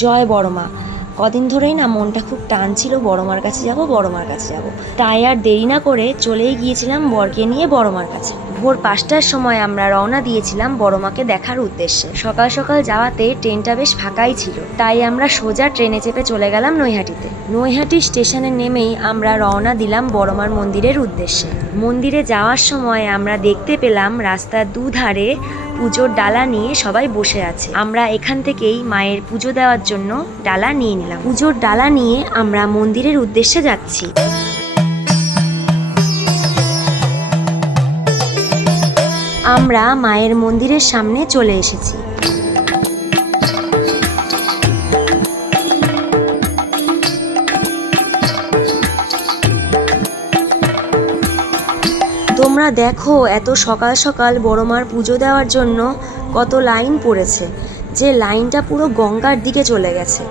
জয় বড়মা। কদিন ধরেই না মনটা খুব টানছিল বড়মার কাছে যাব, বড়মার কাছে যাব। তাই আর দেরি না করে চলেই গিয়েছিলাম বরকে নিয়ে বড়মার কাছে। ভোর 5টার সময় আমরা রওনা দিয়েছিলাম বড়মাকে দেখার উদ্দেশ্যে। সকাল সকাল যাওয়াতে ট্রেনটা বেশ ফাঁকাই ছিল, তাই আমরা সোজা ট্রেনে চেপে চলে গেলাম নৈহাটিতে। নৈহাটি স্টেশনে নেমেই আমরা রওনা দিলাম বড়মার মন্দিরের উদ্দেশ্যে। মন্দিরে যাওয়ার সময় আমরা দেখতে পেলাম রাস্তার দুধারে পুজোর ডালা নিয়ে সবাই বসে আছে। আমরা এখান থেকেই মায়ের পুজো দেওয়ার জন্য ডালা নিয়ে নিলাম। পুজোর ডালা নিয়ে আমরা মন্দিরের উদ্দেশ্যে যাচ্ছি। আমরা মায়ের মন্দিরের সামনে চলে এসেছি। তোমরা দেখো এত সকাল সকাল বড়মার পুজো দেওয়ার জন্য কত লাইন পড়েছে, যে লাইনটা পুরো গঙ্গার দিকে চলে গেছে।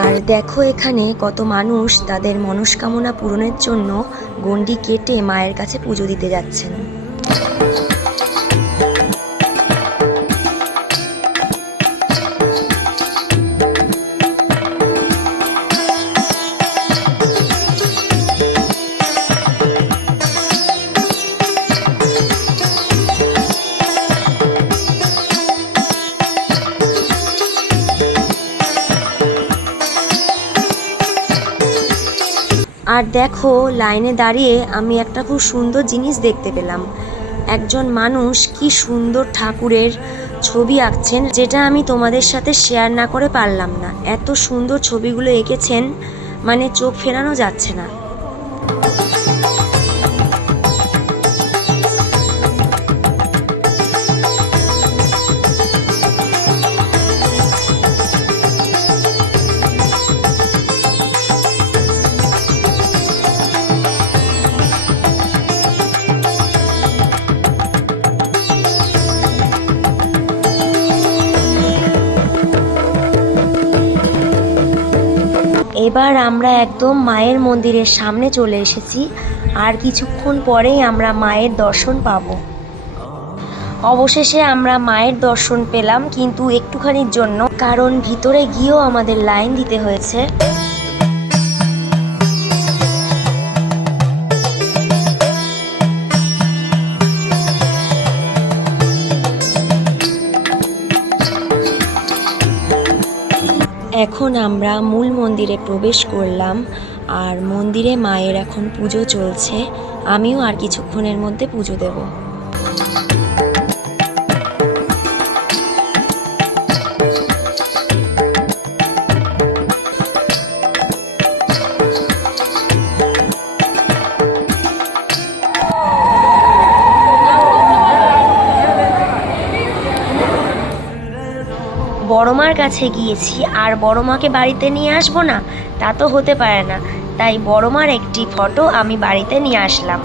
আর দেখো এখানে কত মানুষ তাদের মনস্কামনা পূরণের জন্য গণ্ডি কেটে মায়ের কাছে পুজো দিতে যাচ্ছেন। আর দেখো লাইনে দাঁড়িয়ে আমি একটা খুব সুন্দর জিনিস দেখতে পেলাম। একজন মানুষ কি সুন্দর ঠাকুরের ছবি আঁকছেন, যেটা আমি তোমাদের সাথে শেয়ার না করে পারলাম না। এত সুন্দর ছবিগুলো এঁকেছেন, মানে চোখ ফেরানো যাচ্ছে না। এবার আমরা একদম মায়ের মন্দিরের সামনে চলে এসেছি। আর কিছুক্ষণ পরেই আমরা মায়ের দর্শন পাবো। অবশেষে আমরা মায়ের দর্শন পেলাম, কিন্তু একটুখানির জন্য, কারণ ভিতরে গিয়েও আমাদের লাইন দিতে হয়েছে। এখন আমরা মূল মন্দিরে প্রবেশ করলাম, আর মন্দিরে মায়ের এখন পুজো চলছে। আমিও আর কিছুক্ষণের মধ্যে পুজো দেব। বড়মার কাছে গিয়েছি আর বড়মাকে বাড়িতে নিয়ে আসবো না, তা তো হতে পারে না। তাই বড়মার একটি ফটো আমি বাড়িতে নিয়ে আসলাম।